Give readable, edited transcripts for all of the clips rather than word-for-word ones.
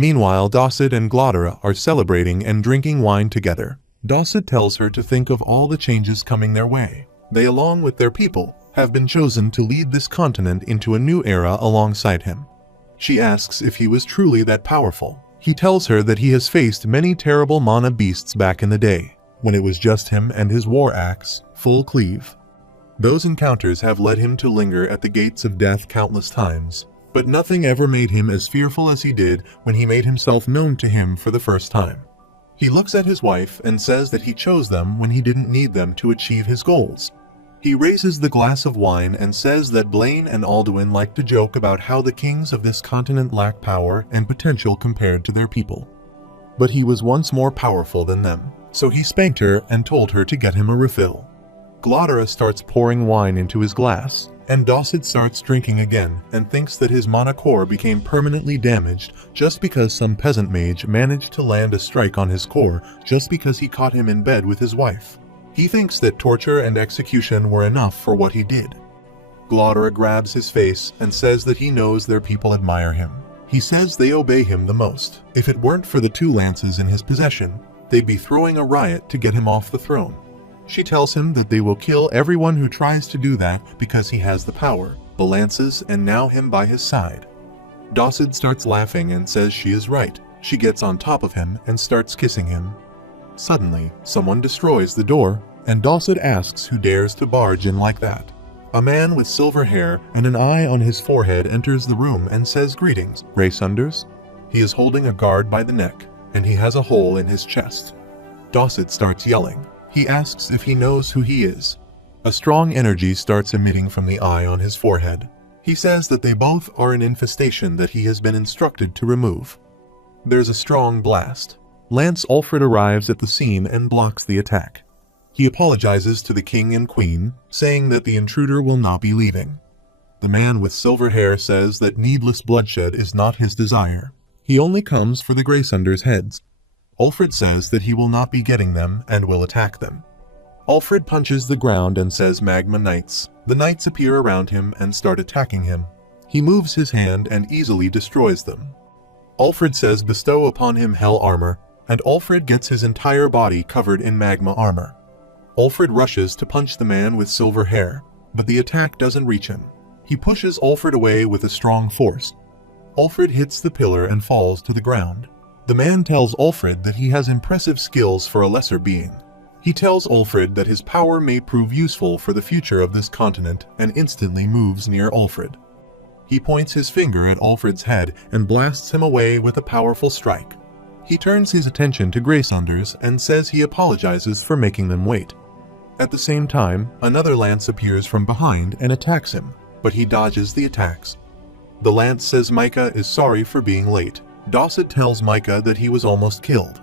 Meanwhile, Dosset and Glotera are celebrating and drinking wine together. Dosset tells her to think of all the changes coming their way. They, along with their people, have been chosen to lead this continent into a new era alongside him. She asks if he was truly that powerful. He tells her that he has faced many terrible mana beasts back in the day, when it was just him and his war axe, Full Cleave. Those encounters have led him to linger at the gates of death countless times, but nothing ever made him as fearful as he did when he made himself known to him for the first time. He looks at his wife and says that he chose them when he didn't need them to achieve his goals. He raises the glass of wine and says that Blaine and Alduin like to joke about how the kings of this continent lack power and potential compared to their people. But he was once more powerful than them, so he spanked her and told her to get him a refill. Glotera starts pouring wine into his glass, and Dosset starts drinking again and thinks that his mana core became permanently damaged just because some peasant mage managed to land a strike on his core just because he caught him in bed with his wife. He thinks that torture and execution were enough for what he did. Glotera grabs his face and says that he knows their people admire him. He says they obey him the most. If it weren't for the 2 lances in his possession, they'd be throwing a riot to get him off the throne. She tells him that they will kill everyone who tries to do that because he has the power, the lances, and now him by his side. Dosset starts laughing and says she is right. She gets on top of him and starts kissing him. Suddenly, someone destroys the door, and Dosset asks who dares to barge in like that. A man with silver hair and an eye on his forehead enters the room and says greetings, Graysunders. He is holding a guard by the neck, and he has a hole in his chest. Dosset starts yelling. He asks if he knows who he is. A strong energy starts emitting from the eye on his forehead. He says that they both are an infestation that he has been instructed to remove. There's a strong blast. Lance Alfred arrives at the scene and blocks the attack. He apologizes to the king and queen, saying that the intruder will not be leaving. The man with silver hair says that needless bloodshed is not his desire. He only comes for the Graysunders' heads. Alfred says that he will not be getting them and will attack them. Alfred punches the ground and says Magma Knights. The knights appear around him and start attacking him. He moves his hand and easily destroys them. Alfred says bestow upon him hell armor, and Alfred gets his entire body covered in magma armor. Alfred rushes to punch the man with silver hair, but the attack doesn't reach him. He pushes Alfred away with a strong force. Alfred hits the pillar and falls to the ground. The man tells Alfred that he has impressive skills for a lesser being. He tells Alfred that his power may prove useful for the future of this continent and instantly moves near Alfred. He points his finger at Alfred's head and blasts him away with a powerful strike. He turns his attention to Graysunders and says he apologizes for making them wait. At the same time, another lance appears from behind and attacks him, but he dodges the attacks. The lance says Micah is sorry for being late. Dosset tells Micah that he was almost killed.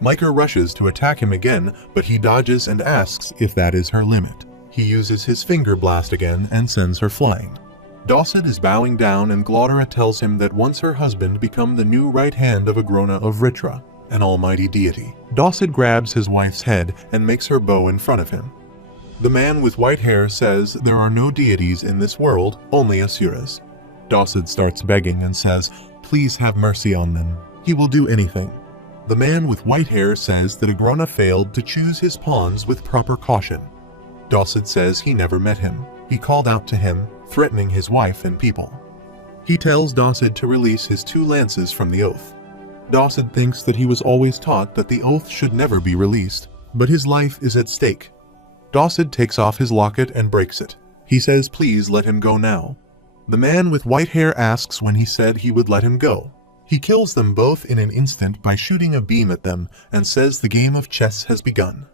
Micah rushes to attack him again, but he dodges and asks if that is her limit. He uses his finger blast again and sends her flying. Dosset is bowing down and Glotera tells him that once her husband become the new right hand of Agrona of Ritra, an almighty deity. Dosset grabs his wife's head and makes her bow in front of him. The man with white hair says there are no deities in this world, only asuras. Dosset starts begging and says, please have mercy on them. He will do anything. The man with white hair says that Agrona failed to choose his pawns with proper caution. Dosset says he never met him. He called out to him, threatening his wife and people. He tells Dosset to release his 2 lances from the oath. Dosset thinks that he was always taught that the oath should never be released, but his life is at stake. Dosset takes off his locket and breaks it. He says please let him go now. The man with white hair asks when he said he would let him go. He kills them both in an instant by shooting a beam at them and says the game of chess has begun.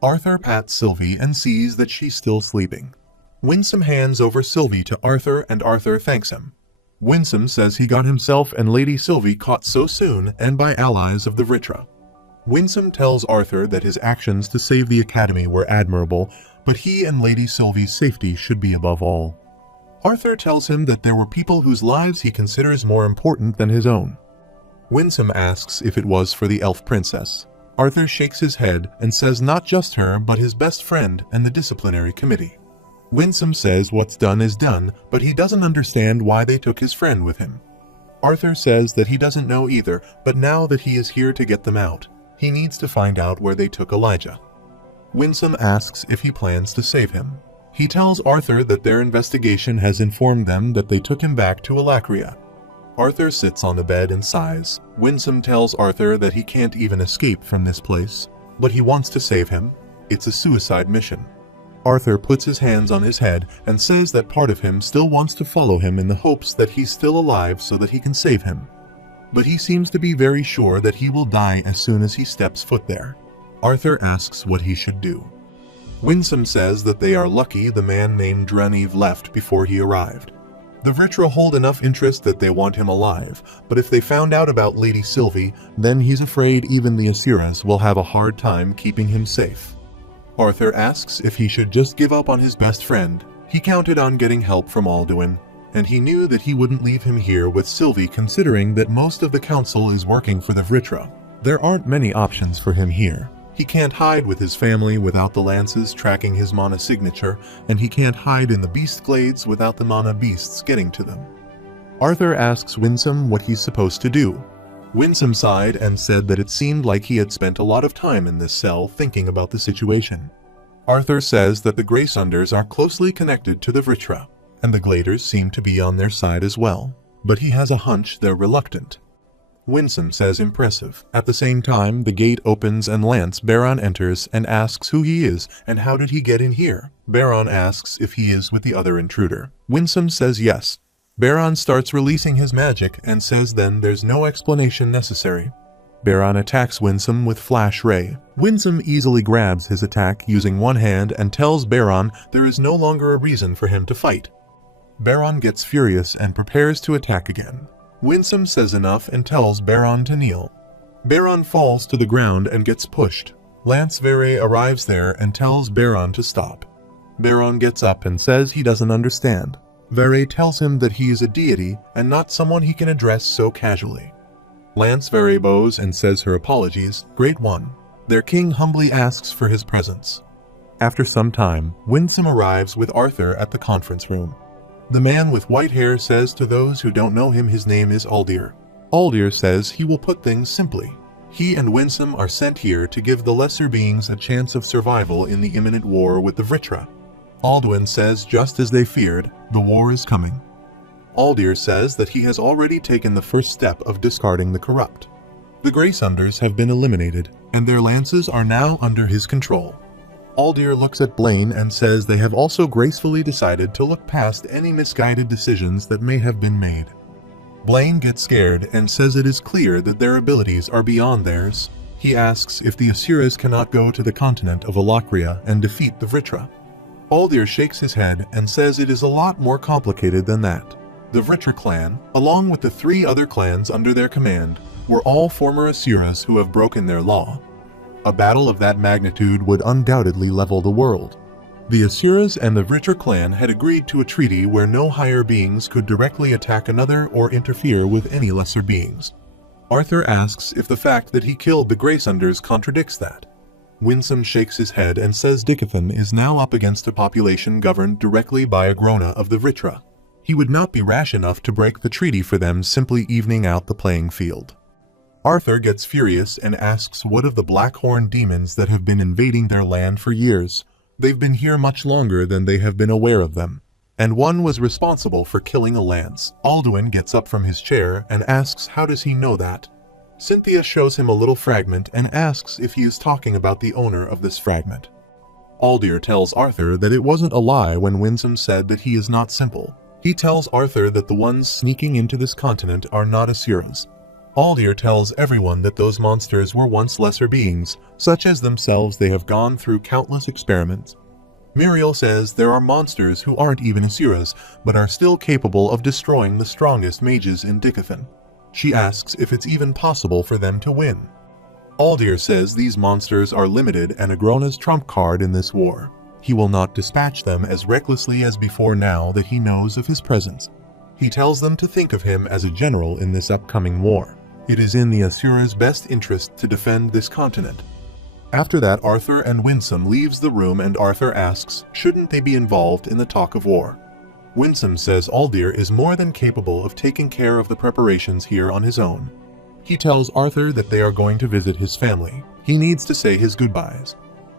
Arthur pats Sylvie and sees that she's still sleeping. Winsome hands over Sylvie to Arthur and Arthur thanks him. Winsome says he got himself and Lady Sylvie caught so soon and by allies of the Vritra. Winsome tells Arthur that his actions to save the Academy were admirable, but he and Lady Sylvie's safety should be above all. Arthur tells him that there were people whose lives he considers more important than his own. Winsome asks if it was for the elf princess. Arthur shakes his head and says not just her but his best friend and the disciplinary committee. Winsome says what's done is done, but he doesn't understand why they took his friend with him. Arthur says that he doesn't know either, but now that he is here to get them out, he needs to find out where they took Elijah. Winsome asks if he plans to save him. He tells Arthur that their investigation has informed them that they took him back to Elacria. Arthur sits on the bed and sighs. Winsome tells Arthur that he can't even escape from this place, but he wants to save him. It's a suicide mission. Arthur puts his hands on his head and says that part of him still wants to follow him in the hopes that he's still alive so that he can save him. But he seems to be very sure that he will die as soon as he steps foot there. Arthur asks what he should do. Winsome says that they are lucky the man named Dreniv left before he arrived. The Vritra hold enough interest that they want him alive, but if they found out about Lady Sylvie, then he's afraid even the Asuras will have a hard time keeping him safe. Arthur asks if he should just give up on his best friend. He counted on getting help from Alduin, and he knew that he wouldn't leave him here with Sylvie considering that most of the council is working for the Vritra. There aren't many options for him here. He can't hide with his family without the lances tracking his mana signature, and he can't hide in the beast glades without the mana beasts getting to them. Arthur asks Winsome what he's supposed to do. Winsome sighed and said that it seemed like he had spent a lot of time in this cell thinking about the situation. Arthur says that the Greysunders are closely connected to the Vritra, and the Gladers seem to be on their side as well, but he has a hunch they're reluctant. Winsome says impressive. At the same time, the gate opens and Lance Baron enters and asks who he is and how did he get in here. Baron asks if he is with the other intruder. Winsome says yes. Baron starts releasing his magic and says then there's no explanation necessary. Baron attacks Winsome with Flash Ray. Winsome easily grabs his attack using one hand and tells Baron there is no longer a reason for him to fight. Baron gets furious and prepares to attack again. Winsome says enough and tells Baron to kneel. Baron falls to the ground and gets pushed. Lance Vere arrives there and tells Baron to stop. Baron gets up and says he doesn't understand. Vere tells him that he is a deity and not someone he can address so casually. Lance Vere bows and says her apologies, Great One. Their king humbly asks for his presence. After some time, Winsome arrives with Arthur at the conference room. The man with white hair says to those who don't know him his name is Aldir. Aldir says he will put things simply. He and Winsome are sent here to give the lesser beings a chance of survival in the imminent war with the Vritra. Alduin says just as they feared, the war is coming. Aldir says that he has already taken the first step of discarding the corrupt. The Greysunders have been eliminated, and their lances are now under his control. Aldir looks at Blaine and says they have also gracefully decided to look past any misguided decisions that may have been made. Blaine gets scared and says it is clear that their abilities are beyond theirs. He asks if the Asuras cannot go to the continent of Elacria and defeat the Vritra. Aldir shakes his head and says it is a lot more complicated than that. The Vritra clan, along with the 3 other clans under their command, were all former Asuras who have broken their law. A battle of that magnitude would undoubtedly level the world. The Asuras and the Vritra clan had agreed to a treaty where no higher beings could directly attack another or interfere with any lesser beings. Arthur asks if the fact that he killed the Greysunders contradicts that. Winsome shakes his head and says Dickathon is now up against a population governed directly by a Grona of the Vritra. He would not be rash enough to break the treaty for them, simply evening out the playing field. Arthur gets furious and asks what of the Blackhorn demons that have been invading their land for years. They've been here much longer than they have been aware of them, and one was responsible for killing a lance. Alduin gets up from his chair and asks how does he know that. Cynthia shows him a little fragment and asks if he is talking about the owner of this fragment. Aldir tells Arthur that it wasn't a lie when Winsome said that he is not simple. He tells Arthur that the ones sneaking into this continent are not Asuras. Aldir tells everyone that those monsters were once lesser beings, such as themselves. They have gone through countless experiments. Muriel says there are monsters who aren't even Asuras, but are still capable of destroying the strongest mages in Dickathon. She asks if it's even possible for them to win. Aldir says these monsters are limited and Agrona's trump card in this war. He will not dispatch them as recklessly as before now that he knows of his presence. He tells them to think of him as a general in this upcoming war. It is in the Asura's best interest to defend this continent. After that, Arthur and Winsome leaves the room and Arthur asks, shouldn't they be involved in the talk of war? Winsome says Aldir is more than capable of taking care of the preparations here on his own. He tells Arthur that they are going to visit his family. He needs to say his goodbyes.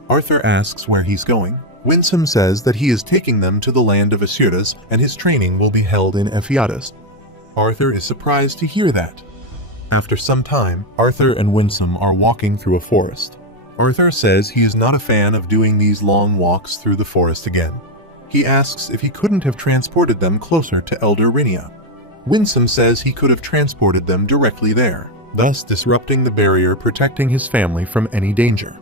Arthur asks where he's going. Winsome says that he is taking them to the land of Asuras and his training will be held in Ephiatus. Arthur is surprised to hear that. After some time, Arthur and Winsome are walking through a forest. Arthur says he is not a fan of doing these long walks through the forest again. He asks if he couldn't have transported them closer to Elder Rinia. Winsome says he could have transported them directly there, thus disrupting the barrier protecting his family from any danger.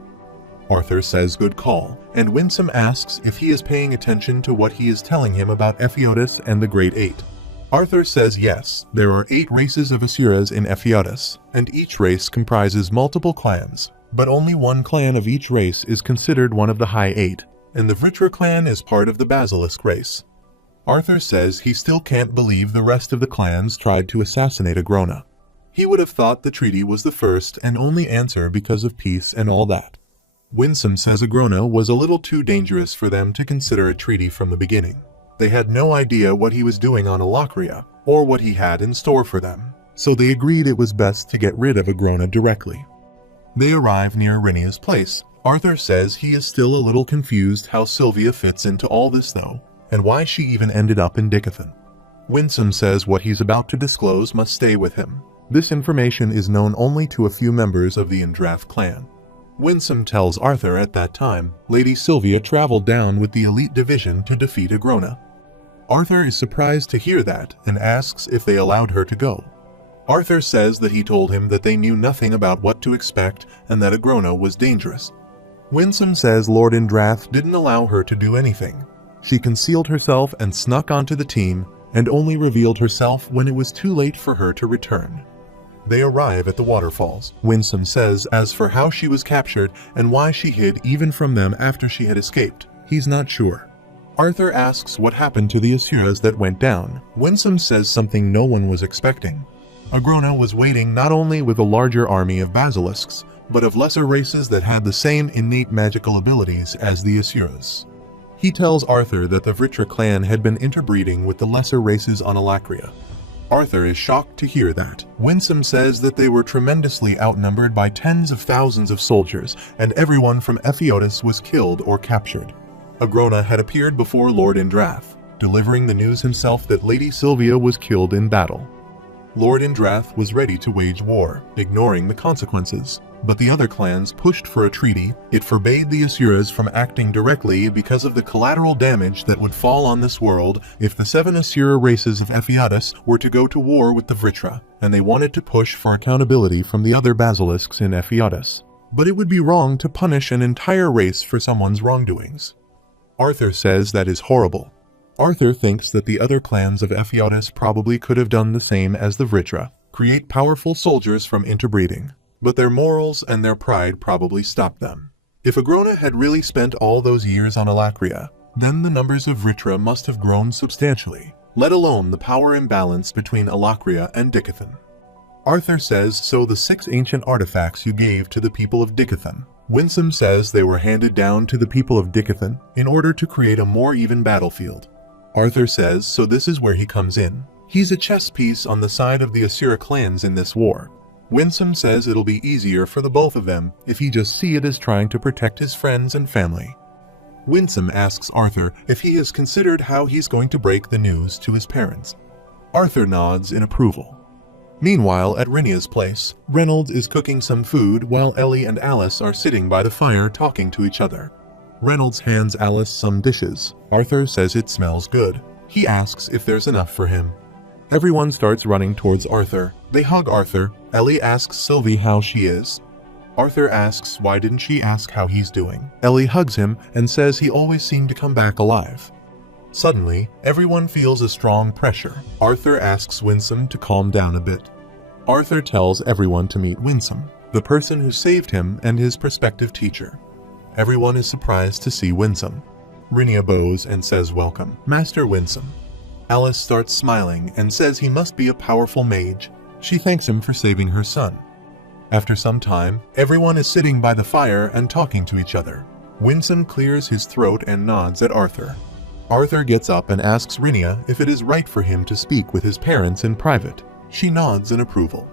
Arthur says good call, and Winsome asks if he is paying attention to what he is telling him about Ephiatus and the Great Eight. Arthur says yes, there are 8 races of Asuras in Ephiatus, and each race comprises multiple clans, but only one clan of each race is considered one of the High Eight, and the Vritra clan is part of the Basilisk race. Arthur says he still can't believe the rest of the clans tried to assassinate Agrona. He would have thought the treaty was the first and only answer because of peace and all that. Winsome says Agrona was a little too dangerous for them to consider a treaty from the beginning. They had no idea what he was doing on Alakria, or what he had in store for them, so they agreed it was best to get rid of Agrona directly. They arrive near Rinia's place. Arthur says he is still a little confused how Sylvia fits into all this though, and why she even ended up in Dicathan. Winsome says what he's about to disclose must stay with him. This information is known only to a few members of the Indrath clan. Winsome tells Arthur at that time, Lady Sylvia traveled down with the elite division to defeat Agrona. Arthur is surprised to hear that and asks if they allowed her to go. Arthur says that he told him that they knew nothing about what to expect and that Agrona was dangerous. Winsome says Lord Indrath didn't allow her to do anything. She concealed herself and snuck onto the team and only revealed herself when it was too late for her to return. They arrive at the waterfalls. Winsome says as for how she was captured and why she hid even from them after she had escaped, he's not sure. Arthur asks what happened to the Asuras that went down. Winsome says something no one was expecting. Agrona was waiting not only with a larger army of basilisks, but of lesser races that had the same innate magical abilities as the Asuras. He tells Arthur that the Vritra clan had been interbreeding with the lesser races on Alakria. Arthur is shocked to hear that. Winsome says that they were tremendously outnumbered by tens of thousands of soldiers, and everyone from Ephiatus was killed or captured. Agrona had appeared before Lord Indrath, delivering the news himself that Lady Sylvia was killed in battle. Lord Indrath was ready to wage war, ignoring the consequences. But the other clans pushed for a treaty. It forbade the Asuras from acting directly because of the collateral damage that would fall on this world if the 7 Asura races of Ephiatus were to go to war with the Vritra, and they wanted to push for accountability from the other basilisks in Ephiatus. But it would be wrong to punish an entire race for someone's wrongdoings. Arthur says that is horrible. Arthur thinks that the other clans of Ephiatus probably could have done the same as the Vritra, create powerful soldiers from interbreeding. But their morals and their pride probably stopped them. If Agrona had really spent all those years on Alakria, then the numbers of Vritra must have grown substantially, let alone the power imbalance between Alakria and Dicathan. Arthur says so the 6 ancient artifacts you gave to the people of Dicathan. Winsome says they were handed down to the people of Dicathan in order to create a more even battlefield. Arthur says so this is where he comes in. He's a chess piece on the side of the Asura clans in this war. Winsome says it'll be easier for the both of them if he just see it as trying to protect his friends and family. Winsome asks Arthur if he has considered how he's going to break the news to his parents. Arthur nods in approval. Meanwhile, at Rinia's place, Reynolds is cooking some food while Ellie and Alice are sitting by the fire talking to each other. Reynolds hands Alice some dishes. Arthur says it smells good. He asks if there's enough for him. Everyone starts running towards Arthur. They hug Arthur. Ellie asks Sylvie how she is. Arthur asks why didn't she ask how he's doing. Ellie hugs him and says he always seemed to come back alive. Suddenly, everyone feels a strong pressure. Arthur asks Winsome to calm down a bit. Arthur tells everyone to meet Winsome, the person who saved him and his prospective teacher. Everyone is surprised to see Winsome. Rinia bows and says welcome, Master Winsome. Alice starts smiling and says he must be a powerful mage. She thanks him for saving her son. After some time, everyone is sitting by the fire and talking to each other. Winsome clears his throat and nods at Arthur. Arthur gets up and asks Rinia if it is right for him to speak with his parents in private. She nods in approval.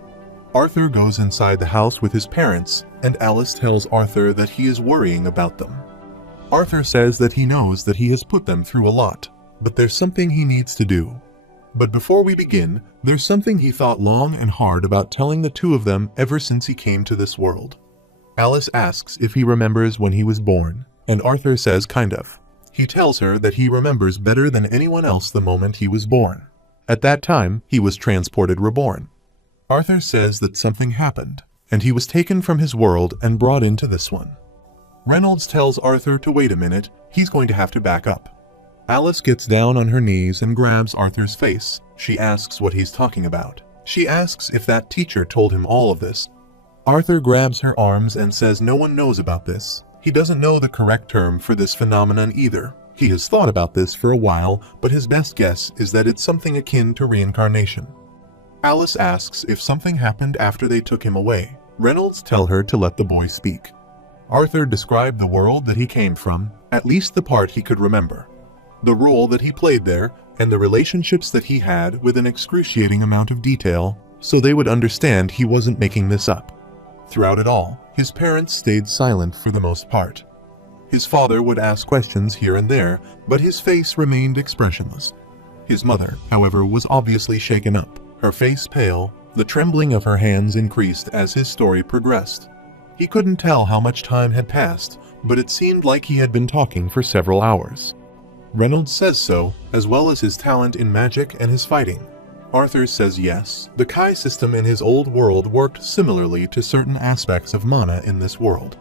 Arthur goes inside the house with his parents, and Alice tells Arthur that he is worrying about them. Arthur says that he knows that he has put them through a lot, but there's something he needs to do. But before we begin, there's something he thought long and hard about telling the two of them ever since he came to this world. Alice asks if he remembers when he was born, and Arthur says kind of. He tells her that he remembers better than anyone else the moment he was born. At that time, he was transported reborn. Arthur says that something happened, and he was taken from his world and brought into this one. Reynolds tells Arthur to wait a minute, he's going to have to back up. Alice gets down on her knees and grabs Arthur's face. She asks what he's talking about. She asks if that teacher told him all of this. Arthur grabs her arms and says no one knows about this. He doesn't know the correct term for this phenomenon either. He has thought about this for a while, but his best guess is that it's something akin to reincarnation. Alice asks if something happened after they took him away. Reynolds tells her to let the boy speak. Arthur described the world that he came from, at least the part he could remember, the role that he played there, and the relationships that he had with an excruciating amount of detail, so they would understand he wasn't making this up. Throughout it all, his parents stayed silent for the most part. His father would ask questions here and there, but his face remained expressionless. His mother, however, was obviously shaken up, her face pale. The trembling of her hands increased as his story progressed. He couldn't tell how much time had passed, but it seemed like he had been talking for several hours. Reynolds says so, as well as his talent in magic and his fighting. Arthur says yes, the Kai system in his old world worked similarly to certain aspects of mana in this world.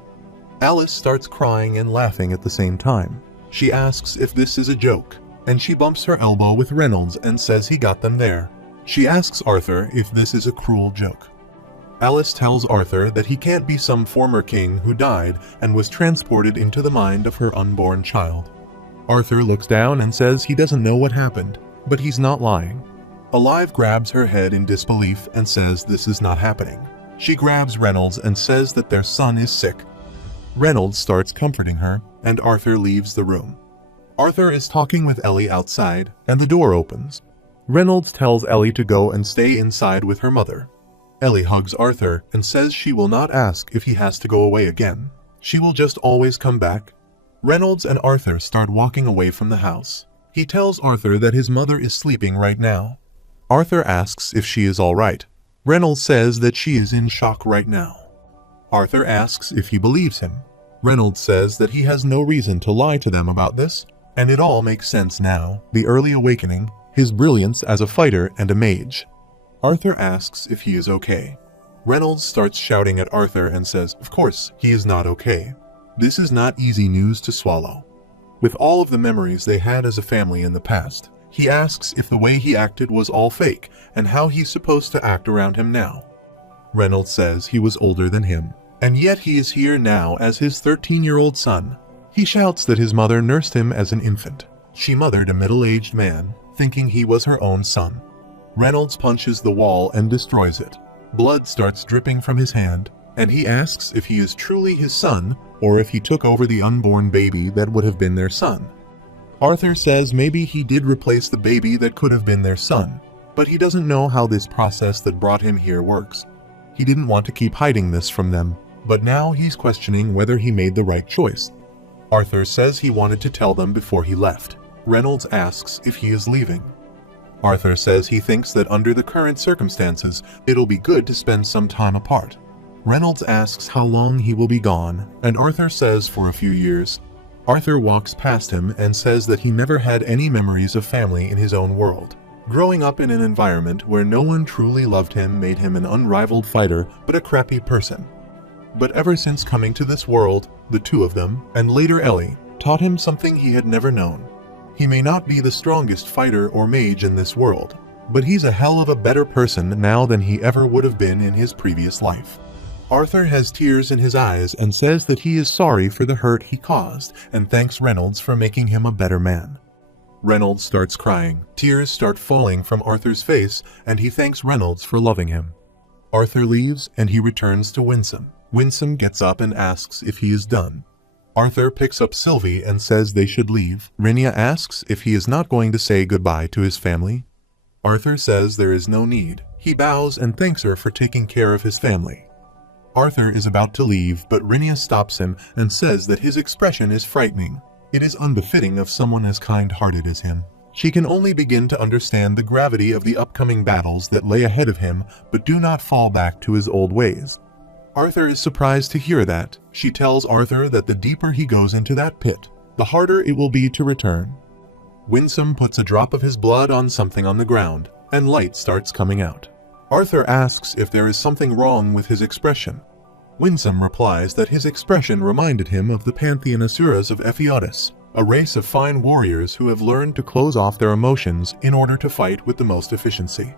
Alice starts crying and laughing at the same time. She asks if this is a joke, and she bumps her elbow with Reynolds and says he got them there. She asks Arthur if this is a cruel joke. Alice tells Arthur that he can't be some former king who died and was transported into the mind of her unborn child. Arthur looks down and says he doesn't know what happened, but he's not lying. Alive grabs her head in disbelief and says this is not happening. She grabs Reynolds and says that their son is sick. Reynolds starts comforting her, and Arthur leaves the room. Arthur is talking with Ellie outside, and the door opens. Reynolds tells Ellie to go and stay inside with her mother. Ellie hugs Arthur and says she will not ask if he has to go away again. She will just always come back. Reynolds and Arthur start walking away from the house. He tells Arthur that his mother is sleeping right now. Arthur asks if she is all right. Reynolds says that she is in shock right now. Arthur asks if he believes him. Reynolds says that he has no reason to lie to them about this, and it all makes sense now. The early awakening, his brilliance as a fighter and a mage. Arthur asks if he is okay. Reynolds starts shouting at Arthur and says, of course, he is not okay. This is not easy news to swallow. With all of the memories they had as a family in the past, he asks if the way he acted was all fake and how he's supposed to act around him now. Reynolds says he was older than him, and yet he is here now as his 13-year-old son. He shouts that his mother nursed him as an infant. She mothered a middle-aged man, thinking he was her own son. Reynolds punches the wall and destroys it. Blood starts dripping from his hand, and he asks if he is truly his son or if he took over the unborn baby that would have been their son. Arthur says maybe he did replace the baby that could have been their son, but he doesn't know how this process that brought him here works. He didn't want to keep hiding this from them, but now he's questioning whether he made the right choice. Arthur says he wanted to tell them before he left. Reynolds asks if he is leaving. Arthur says he thinks that under the current circumstances, it'll be good to spend some time apart. Reynolds asks how long he will be gone, and Arthur says for a few years. Arthur walks past him and says that he never had any memories of family in his own world. Growing up in an environment where no one truly loved him made him an unrivaled fighter but a crappy person. But ever since coming to this world, the two of them, and later Ellie, taught him something he had never known. He may not be the strongest fighter or mage in this world, but he's a hell of a better person now than he ever would have been in his previous life. Arthur has tears in his eyes and says that he is sorry for the hurt he caused and thanks Reynolds for making him a better man. Reynolds starts crying. Tears start falling from Arthur's face and he thanks Reynolds for loving him. Arthur leaves and he returns to Winsome. Winsome gets up and asks if he is done. Arthur picks up Sylvie and says they should leave. Rinia asks if he is not going to say goodbye to his family. Arthur says there is no need. He bows and thanks her for taking care of his family. Arthur is about to leave, but Rinia stops him and says that his expression is frightening. It is unbefitting of someone as kind-hearted as him. She can only begin to understand the gravity of the upcoming battles that lay ahead of him, but do not fall back to his old ways. Arthur is surprised to hear that. She tells Arthur that the deeper he goes into that pit, the harder it will be to return. Winsome puts a drop of his blood on something on the ground, and light starts coming out. Arthur asks if there is something wrong with his expression. Winsome replies that his expression reminded him of the Pantheon Asuras of Ephiodus, a race of fine warriors who have learned to close off their emotions in order to fight with the most efficiency.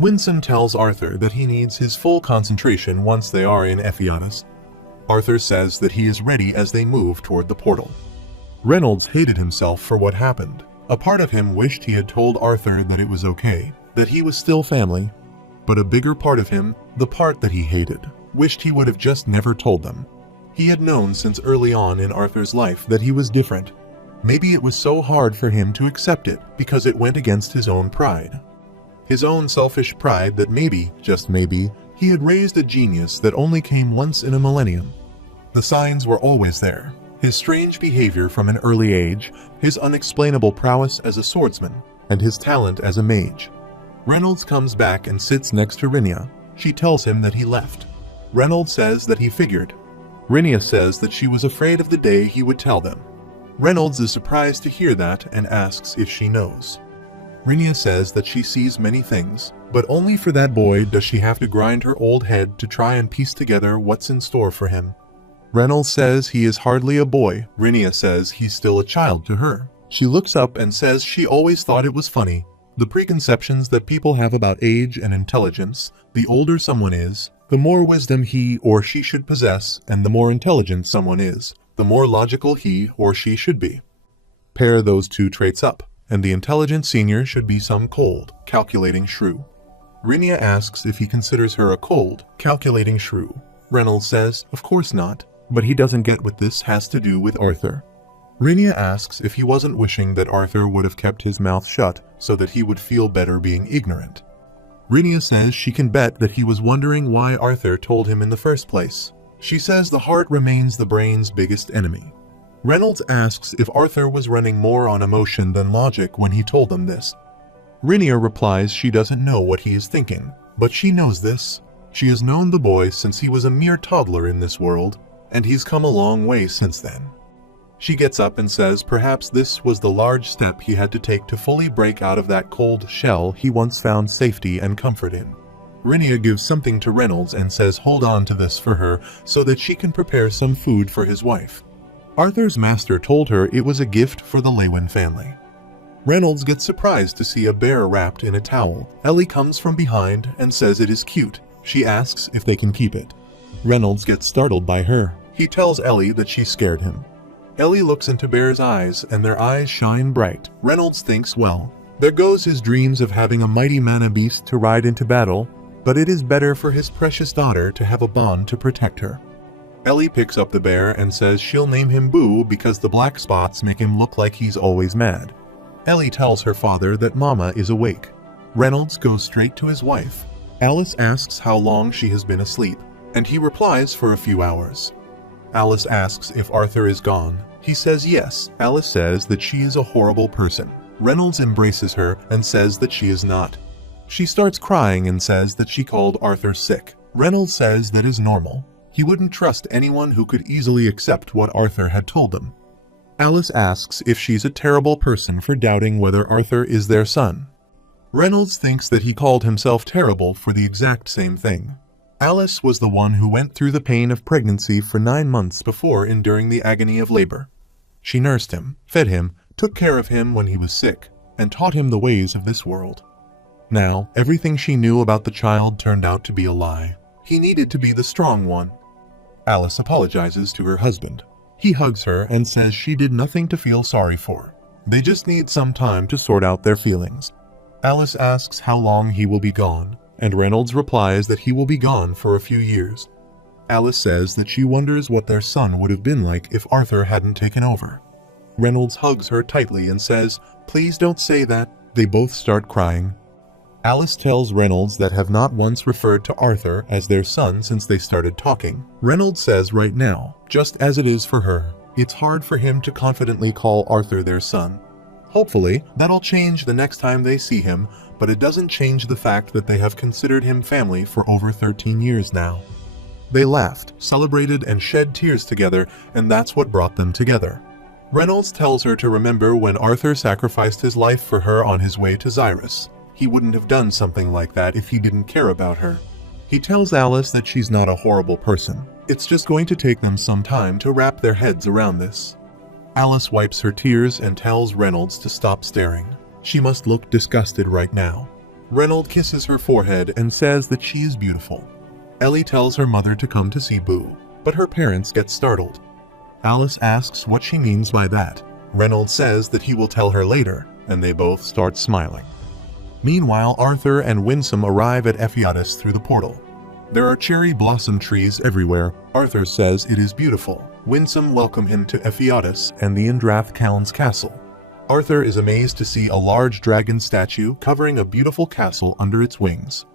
Winsome tells Arthur that he needs his full concentration once they are in Ephiodus. Arthur says that he is ready as they move toward the portal. Reynolds hated himself for what happened. A part of him wished he had told Arthur that it was okay, that he was still family. But a bigger part of him, the part that he hated, wished he would have just never told them. He had known since early on in Arthur's life that he was different. Maybe it was so hard for him to accept it because it went against his own pride. His own selfish pride that maybe, just maybe, he had raised a genius that only came once in a millennium. The signs were always there. His strange behavior from an early age, his unexplainable prowess as a swordsman, and his talent as a mage. Reynolds comes back and sits next to Rinia. She tells him that he left. Reynolds says that he figured. Rinia says that she was afraid of the day he would tell them. Reynolds is surprised to hear that and asks if she knows. Rinia says that she sees many things, but only for that boy does she have to grind her old head to try and piece together what's in store for him. Reynolds says he is hardly a boy. Rinia says he's still a child to her. She looks up and says she always thought it was funny. The preconceptions that people have about age and intelligence, the older someone is, the more wisdom he or she should possess, and the more intelligent someone is, the more logical he or she should be. Pair those two traits up, and the intelligent senior should be some cold, calculating shrew. Rinia asks if he considers her a cold, calculating shrew. Reynolds says, of course not, but he doesn't get what this has to do with Arthur. Rinia asks if he wasn't wishing that Arthur would have kept his mouth shut so that he would feel better being ignorant. Rinia says she can bet that he was wondering why Arthur told him in the first place. She says the heart remains the brain's biggest enemy. Reynolds asks if Arthur was running more on emotion than logic when he told them this. Rinia replies she doesn't know what he is thinking, but she knows this. She has known the boy since he was a mere toddler in this world, and he's come a long way since then. She gets up and says perhaps this was the large step he had to take to fully break out of that cold shell he once found safety and comfort in. Rinia gives something to Reynolds and says hold on to this for her so that she can prepare some food for his wife. Arthur's master told her it was a gift for the Lewin family. Reynolds gets surprised to see a bear wrapped in a towel. Ellie comes from behind and says it is cute. She asks if they can keep it. Reynolds gets startled by her. He tells Ellie that she scared him. Ellie looks into Bear's eyes, and their eyes shine bright. Reynolds thinks, well, there goes his dreams of having a mighty mana beast to ride into battle, but it is better for his precious daughter to have a bond to protect her. Ellie picks up the bear and says she'll name him Boo because the black spots make him look like he's always mad. Ellie tells her father that Mama is awake. Reynolds goes straight to his wife. Alice asks how long she has been asleep, and he replies for a few hours. Alice asks if Arthur is gone. He says yes. Alice says that she is a horrible person. Reynolds embraces her and says that she is not. She starts crying and says that she called Arthur sick. Reynolds says that is normal. He wouldn't trust anyone who could easily accept what Arthur had told them. Alice asks if she's a terrible person for doubting whether Arthur is their son. Reynolds thinks that he called himself terrible for the exact same thing. Alice was the one who went through the pain of pregnancy for 9 months before enduring the agony of labor. She nursed him, fed him, took care of him when he was sick, and taught him the ways of this world. Now, everything she knew about the child turned out to be a lie. He needed to be the strong one. Alice apologizes to her husband. He hugs her and says she did nothing to feel sorry for. They just need some time to sort out their feelings. Alice asks how long he will be gone, and Reynolds replies that he will be gone for a few years. Alice says that she wonders what their son would have been like if Arthur hadn't taken over. Reynolds hugs her tightly and says, "Please don't say that." They both start crying. Alice tells Reynolds that have not once referred to Arthur as their son since they started talking. Reynolds says right now, just as it is for her, it's hard for him to confidently call Arthur their son. Hopefully, that'll change the next time they see him, but it doesn't change the fact that they have considered him family for over 13 years now. They laughed, celebrated, and shed tears together, and that's what brought them together. Reynolds tells her to remember when Arthur sacrificed his life for her on his way to Xyrus. He wouldn't have done something like that if he didn't care about her. He tells Alice that she's not a horrible person. It's just going to take them some time to wrap their heads around this. Alice wipes her tears and tells Reynolds to stop staring. She must look disgusted right now. Reynolds kisses her forehead and says that she is beautiful. Ellie tells her mother to come to see Boo, but her parents get startled. Alice asks what she means by that. Reynolds says that he will tell her later, and they both start smiling. Meanwhile, Arthur and Winsome arrive at Ephiatus through the portal. There are cherry blossom trees everywhere. Arthur says it is beautiful. Winsome welcomes him to Ephiatus and the Indrath Callan's castle. Arthur is amazed to see a large dragon statue covering a beautiful castle under its wings.